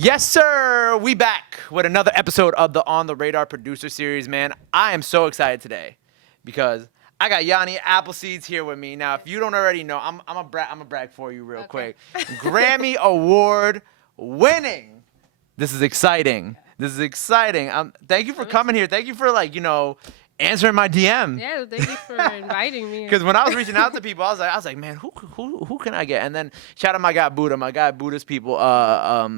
Yes, sir. We back with another episode of the On the Radar producer series, man. I am so excited today because I got Yanniappleseedz here with me. Now, if you don't already know, I'm a brag for you real Okay. quick. Grammy Award winning. This is exciting. This is exciting. Thank you for coming here. Thank you for answering my DM. Yeah, thank you for inviting me. Because when I was reaching out to people, I was like, man, who can I get? And then shout out my guy Buddha. My guy Buddha's people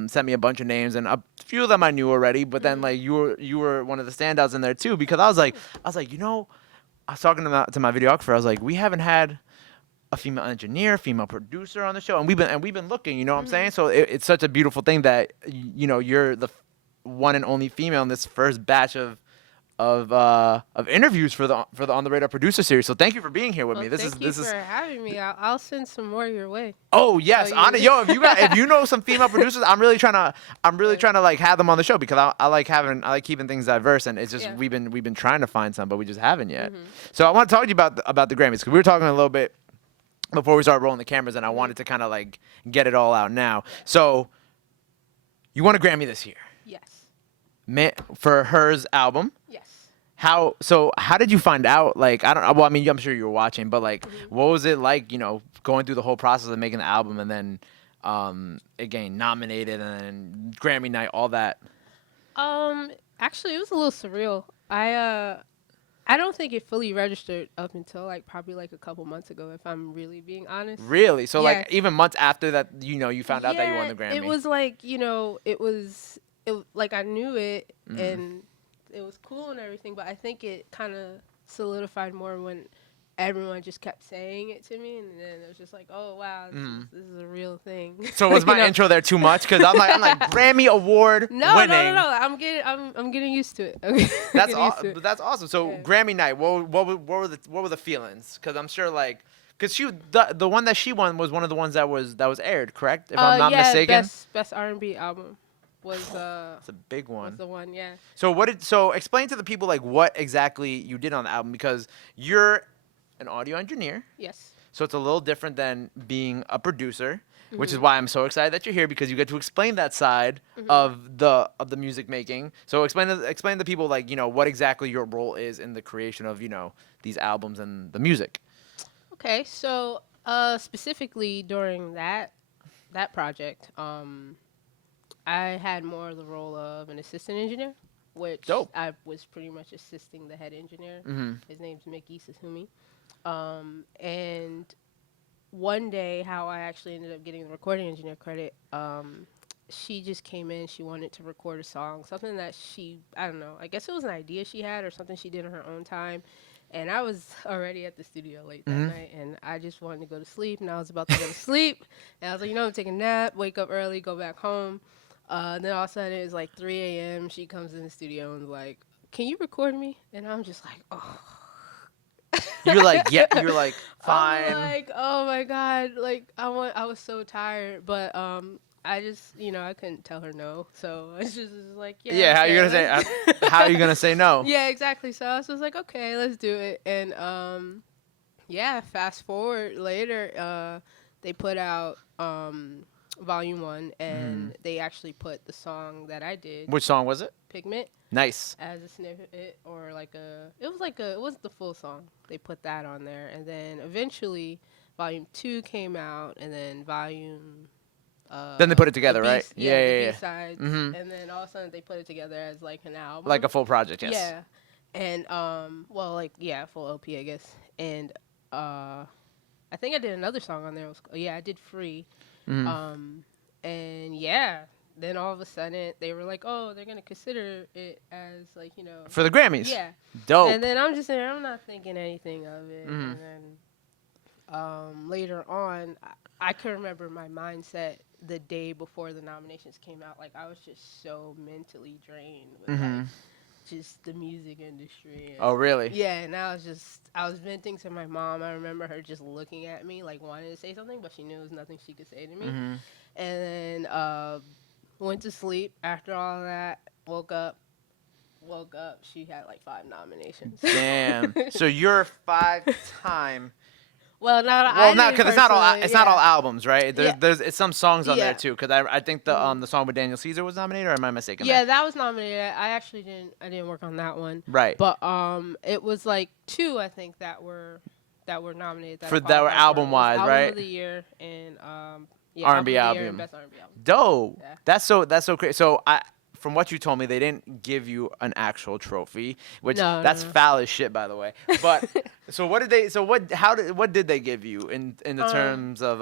sent me a bunch of names, and a few of them I knew already. But then you were one of the standouts in there too, because I was like, I was talking to my videographer. I was like, we haven't had a female engineer, female producer on the show, and we've been looking. You know what I'm saying? So it's such a beautiful thing that you're the one and only female in this first batch of interviews for the On the Radar producer series. So thank you for being here with me. Thank you for having me. I'll send some more your way. Oh yes, So yo, if you know some female producers, I'm really trying to like have them on the show, because I like keeping things diverse, and it's just we've been trying to find some, but we just haven't yet. So I want to talk to you about the Grammys, because we were talking a little bit before we started rolling the cameras, and I wanted to kind of like get it all out now. So you won a Grammy this year. Yes. For H.E.R.'s album. Yes. How did you find out? Like, I don't. Well, I mean, I'm sure you were watching, but like, what was it like? Going through the whole process of making the album, and then, again, nominated, and then Grammy night, all that. Actually, it was a little surreal. I don't think it fully registered up until probably a couple months ago, if I'm really being honest. Really? So Yeah. even months after that, you found out that you won the Grammy. It was I knew it and it was cool and everything, but I think it kind of solidified more when everyone just kept saying it to me, and then it was just like, oh wow, this is a real thing. So was my intro there too much? Because I'm like Grammy Award winning. No. I'm getting used to it. Okay. That's awesome. So Yeah. Grammy night, what were the feelings? Because I'm sure because the one that she won was one of the ones that was aired, correct? If I'm not mistaken. Best R&B album was It's a big one. was the one, yeah. So explain to the people what exactly you did on the album, because you're an audio engineer. Yes. So it's a little different than being a producer, which is why I'm so excited that you're here, because you get to explain that side of the music making. So explain to people what exactly your role is in the creation of these albums and the music. Okay, so specifically during that project, I had more of the role of an assistant engineer, which Dope. I was pretty much assisting the head engineer. His name's Mickey Sasumi. And one day, how I actually ended up getting the recording engineer credit, she just came in. She wanted to record a song, something that I don't know, I guess it was an idea she had or something she did in her own time. And I was already at the studio late that night, and I just wanted to go to sleep, and I was about to go to sleep. And I was like, I'm taking a nap, wake up early, go back home. Then all of a sudden, it's 3 a.m. She comes in the studio and is like, can you record me? And I'm just like, oh. You're like, yeah, you're like, fine. I'm like, oh my God. I was so tired, but I just, I couldn't tell her no. So I was just like, yeah. Yeah, how okay, you gonna say? How are you gonna say no? Yeah, exactly. So I was just like, okay, let's do it. And yeah, fast forward later, they put out Volume 1, and they actually put the song that I did, Which song was it? Pigment, Nice. as a snippet, or it wasn't the full song. They put that on there, and then eventually Volume 2 came out, and then Volume Then they put it together, the right? B- Yeah. B-sides, and then all of a sudden they put it together as an album, Like a full project, yes. yeah, and full LP, I guess. And I think I did another song on there. I did Free. And yeah, then all of a sudden they were like, oh, they're gonna consider it as For the Grammys. yeah. Dope. And then I'm just there, I'm not thinking anything of it. And then later on, I can remember my mindset the day before the nominations came out. I was just so mentally drained with just the music industry. Oh, really? Yeah, and I was venting to my mom. I remember her just looking at me wanting to say something, but she knew there was nothing she could say to me. And then went to sleep after all that, woke up, she had 5 nominations. Damn. So you're a 5-time Well, not Well, I not didn't because it's not all personally, it's not all yeah. albums, right? Yeah. There's it's some songs on there Yeah. too. Because I think the song with Daniel Caesar was nominated, or am I mistaken there? Yeah, that was nominated. I actually didn't work on that one. Right. But it was like two I think that were nominated that I That were qualified for. It album was wise, Album right? of the Year and yeah, R&B Album of the Year and album. Best R&B Album. Dope. Yeah. That's so crazy. So from what you told me, they didn't give you an actual trophy, which No, that's no. foul as shit, by the way. But so what did they? So what did they give you in the terms of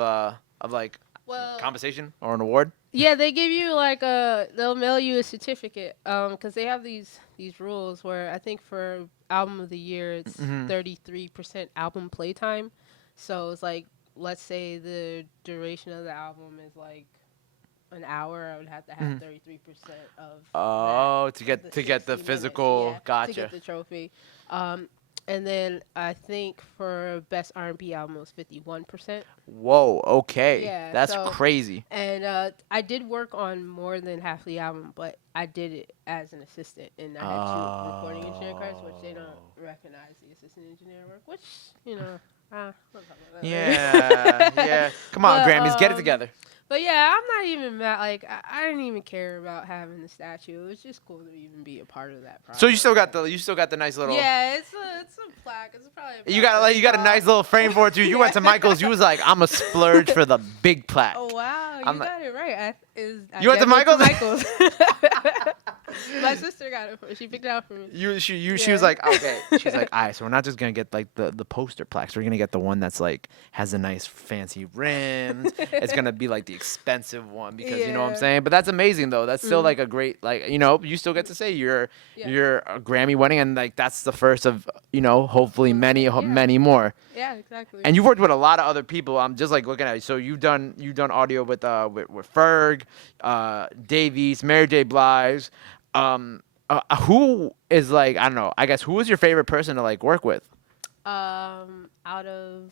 like Well, compensation or an award? yeah, they give you like they'll mail you a certificate because they have these rules where I think for Album of the Year it's 33% album playtime. So it's like, let's say the duration of the album is like an hour, I would have to have 33% of Oh, that, to of get the 60 minutes, physical. yeah, Gotcha. to get the trophy. And then I think for Best R&B album it was 51%. Whoa. Okay. Yeah, That's so- crazy. And I did work on more than half the album, but I did it as an assistant, and I had two recording engineer credits, which they don't recognize the assistant engineer work, which, you know, we'll talk about that later. Yeah. Yeah. Come on, But, Grammys, get it together. But yeah, I'm not even mad. Like I didn't even care about having the statue. It was just cool to even be a part of that project. So you still got the nice little. Yeah, it's a plaque. It's probably. You got a nice little frame for it too. You went to Michael's. You was like, I'm a splurge for the big plaque. Oh wow, I'm you got it right. You went to Michael's? Michael's. My sister got it. She picked it out for me. She was like, okay. She's like, all right, so we're not just gonna get like the poster plaques. We're gonna get the one that's like has a nice fancy rims. It's gonna be like the expensive one because you know what I'm Yeah. saying. But that's amazing though. That's still like a great you still get to say you're a Grammy winning, and like that's the first of hopefully many more. Yeah, exactly. And you've worked with a lot of other people. I'm just like looking at you. So you've done audio with Ferg, Davies, Mary J. Blige. Who is like, I don't know, I guess, who is your favorite person to like work with? Out of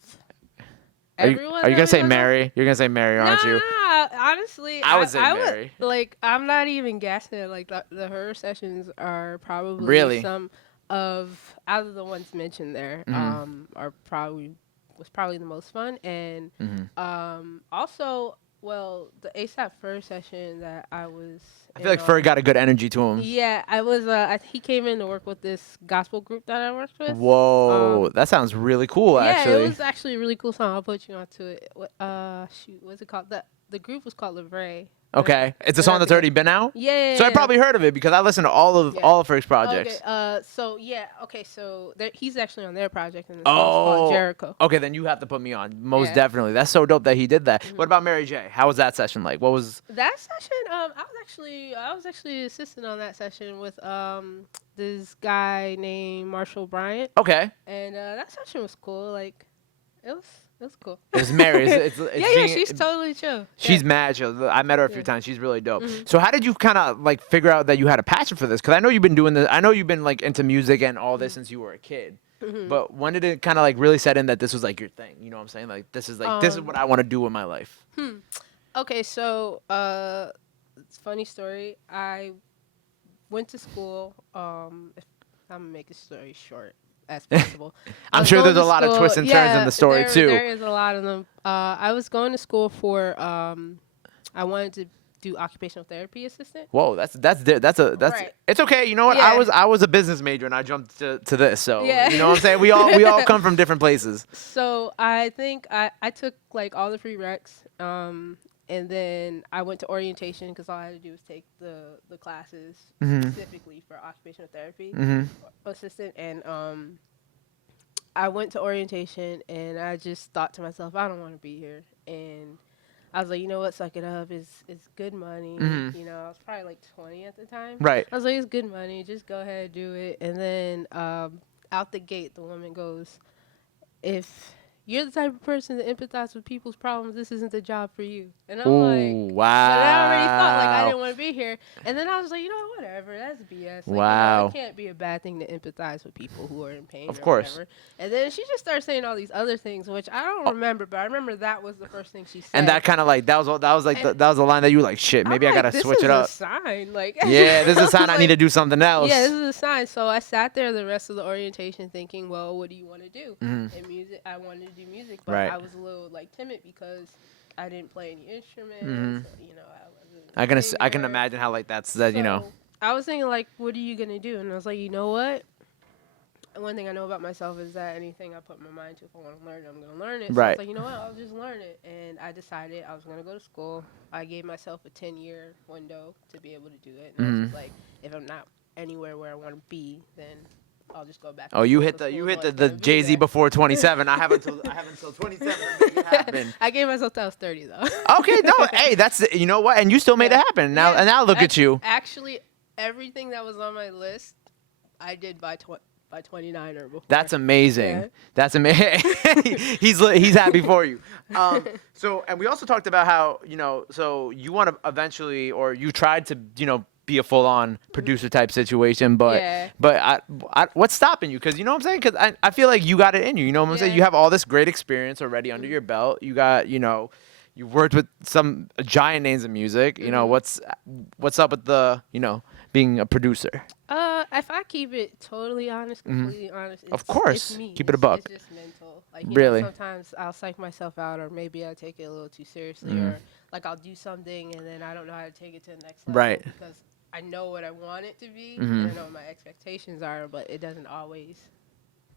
Are you everyone. gonna say Mary? You're gonna say Mary, aren't you? No, honestly, I would say Mary. Like, I'm not even guessing it. Like, the H.E.R sessions are probably Really? some of, out of the ones mentioned there, was probably the most fun. And also, well, the ASAP first session that I was. I feel like Ferg got a good energy to him. Yeah, I was. He came in to work with this gospel group that I worked with. Whoa, that sounds really cool. Actually, Yeah, it was actually a really cool song. I'll put you onto it. What's it called? The group was called Lavray. Okay, it's a song that's already been out. Yeah. So I probably heard of it because I listened to all of Ferg's projects. Okay. So he's actually on their project, and the song's called Jericho. Okay, then you have to put me on. Most Yeah. definitely. That's so dope that he did that. What about Mary J? How was that session like? What was That session? I was actually assistant on that session with this guy named Marshall Bryant, okay? and that session was cool. Like, it was cool. It was Mary. It's Yeah, she's totally chill. She's mad chill. I met her a few times. She's really dope. So how did you kind of like figure out that you had a passion for this? Because I know you've been doing this. I know you've been like into music and all this since you were a kid. But when did it kind of like really set in that this was like your thing? You know what I'm saying? Like this is what I want to do with my life. Okay, so it's a funny story. I went to school. I'm gonna make the story short as possible. I'm sure there's a lot of twists and turns in the story too. There is a lot of them. I was going to school for. I wanted to do occupational therapy assistant. Whoa, that's Right. It's okay. You know what? Yeah. I was a business major and I jumped to this. So Yeah. you know what I'm saying? We all come from different places. So I think I took like all the free recs. And then I went to orientation because all I had to do was take the classes specifically for occupational therapy assistant. And I went to orientation and I just thought to myself, I don't want to be here. And I was like, you know what, suck it up. It's good money. You know, I was probably like 20 at the time. Right. I was like, it's good money. Just go ahead and do it. And then out the gate, the woman goes, if you're the type of person to empathize with people's problems, this isn't the job for you. And I'm like, wow. and I already thought like I didn't want to be here. And then I was like, you know what, whatever, that's BS. Like, Wow. it can't be a bad thing to empathize with people who are in pain Of or course. whatever. And then she just started saying all these other things, which I don't remember, but I remember that was the first thing she said. And that kind of like that was like And that was the line that you were like, shit, maybe I'm I like, gotta this switch is it a up. sign. Like, Yeah, this is a sign I need to like, do something else. yeah, this is a sign. So I sat there the rest of the orientation thinking, well, what do you want to do? Mhm. And music, I wanted to do music, but Right. I was a little like timid because I didn't play any instruments. Mhm. You know, I wasn't. I can imagine how like that's that, you know. So I was thinking like, what are you gonna do? And I was like, you know what? One thing I know about myself is that anything I put my mind to, if I want to learn it, I'm going to learn it. So I Right. was like, you know what? I'll just learn it. And I decided I was going to go to school. I gave myself a 10-year window to be able to do it. And I was just like, if I'm not anywhere where I want to be, then I'll just go back. Oh, you hit the Jay-Z before 27. I have until 27 to make it happen. I gave myself till I was 30 though. Okay, no, hey, that's you know what, and you still made it happen. Now Yeah. and now look at you. Actually, everything that was on my list, I did by 29 or before. That's amazing. Yeah. That's amazing. he's happy for you. So, and we also talked about how, you know, so you want to eventually, or you tried to, you know, be a full-on producer type situation, but Yeah. but what's stopping you? Because you know what I'm saying? Because I feel like you got it in you. You know what I'm saying? Yeah. You have all this great experience already under your belt. You got, you know, you worked with some giant names of music. You know, what's up with the, you know, being a producer? If I keep it totally honest, completely honest, it's, Of course. it's me. Keep it a buck. It's just mental. Like, you Really? know, sometimes I'll psych myself out, or maybe I take it a little too seriously, or like I'll do something and then I don't know how to take it to the next level. Right. Because I know what I want it to be, and I know what my expectations are, but it doesn't always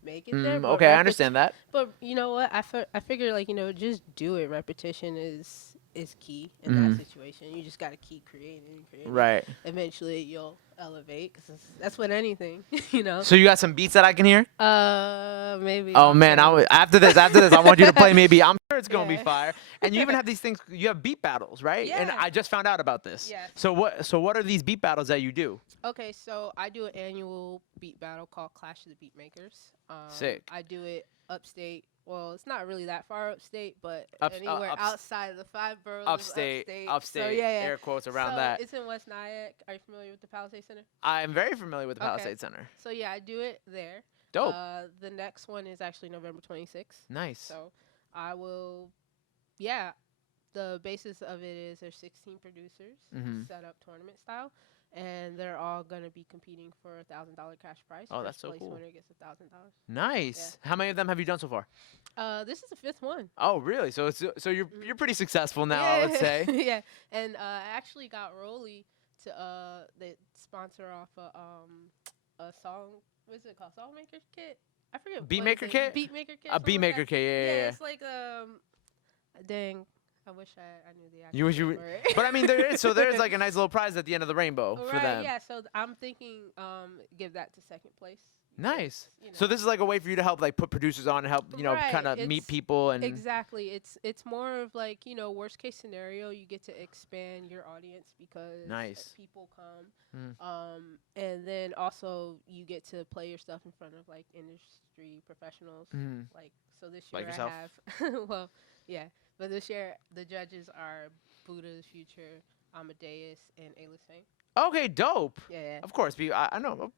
make it there. But Okay, I understand that. But you know what? I figure, like, you know, just do it. Repetition is key in that situation. You just got to keep creating and creating. Right. Eventually, you'll elevate, because that's with anything, you know. So you got some beats that I can hear? Maybe. Oh man, after this, I want you to play maybe. I'm sure it's gonna be Yeah. fire. And you even have these things. You have beat battles, right? And Yeah. I just found out about this. Yes. So what are these beat battles that you do? Okay, so I do an annual beat battle called Clash of the Beat Makers. Sick. I do it upstate. Well, it's not really that far upstate, but Ups- anywhere ups- outside of the 5 boroughs of Upstate, So, yeah. air quotes around So that. it's in West Nyack. Are you familiar with the Palisade Center? I'm very familiar with the Okay. Palisade Center. So yeah, I do it there. Dope. The next one is actually November 26th. Nice. So I will, yeah. The basis of it is there's 16 producers set up tournament style, and they're all gonna be competing for $1,000 cash prize. Oh, that's First so place cool. winner gets $1,000. Nice. How many of them have you done so far? This is the 5th one. Oh, really? So you're pretty successful now, I would say. Yeah, and I actually got Rolly to they sponsor off a song. What's it called? Songmaker kit. I forget. Beat what Maker it is. kit? Beat Maker kit. A something beat like maker that. kit, yeah. It's like dang. I wish I knew the You wish actual you, name for it. but I mean there's like a nice little prize at the end of the rainbow for Right, them. yeah. So I'm thinking give that to second place. Nice. You know. So this is like a way for you to help like put producers on and help, you know, Right, kind of meet it's- people and Exactly. It's more of like, you know, worst case scenario, you get to expand your audience because Nice. people come. And then also you get to play your stuff in front of like industry professionals. Like, so this year Like yourself? I have well, yeah. But this year the judges are Buddha's Future, Amadeus, and A-List Fame. Okay, dope. Yeah. Of course, I know.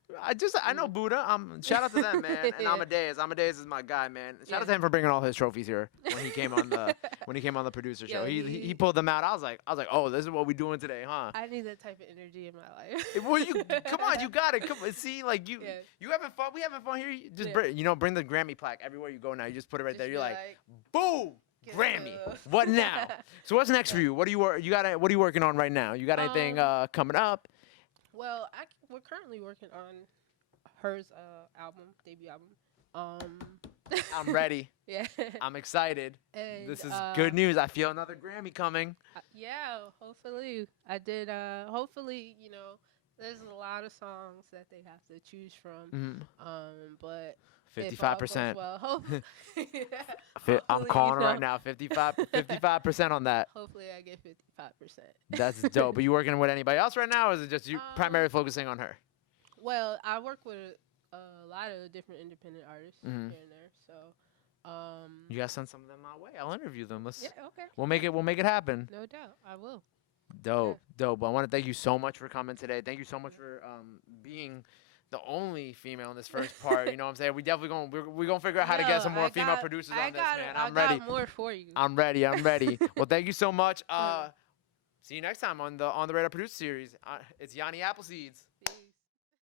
I know Buddha. Shout out to them, man. And Yeah. Amadeus. Amadeus is my guy, man. Shout out Yeah. to him for bringing all his trophies here when he came on the producer show. Yo, He pulled them out. I was like, oh, this is what we doing today, huh? I need that type of energy in my life. Well, you come on, you got it. Come on, see, like you having fun. We having fun here. You just bring the Grammy plaque everywhere you go now. You just put it right there. Just You're be like, boom, Get Grammy. up. What now? So what's next for you? What are you working on right now? You got anything coming up? Well, we're currently working on H.E.R's debut album. I'm ready. Yeah. I'm excited. And, This is good news. I feel another Grammy coming. Yeah, hopefully. I did. Hopefully, you know, there's a lot of songs that they have to choose from. But 55%. Well, I'm hopefully, calling you it right know. now. 55% on that. Hopefully, I get 55%. That's dope. Are you working with anybody else right now, or is it just you primarily focusing on her? Well, I work with a lot of different independent artists here and there. So, You gotta send some of them my way. I'll interview them. yeah, okay. We'll make it happen. No doubt, I will. Dope. Well, I want to thank you so much for coming today. Thank you so much for being the only female in this first part. You know what I'm saying? We definitely we're gonna figure out how to get some more female producers on this, man. I'm ready. I got more for you. I'm ready. Well, thank you so much. See you next time on the Radar Producer Series. It's Yanniappleseedz.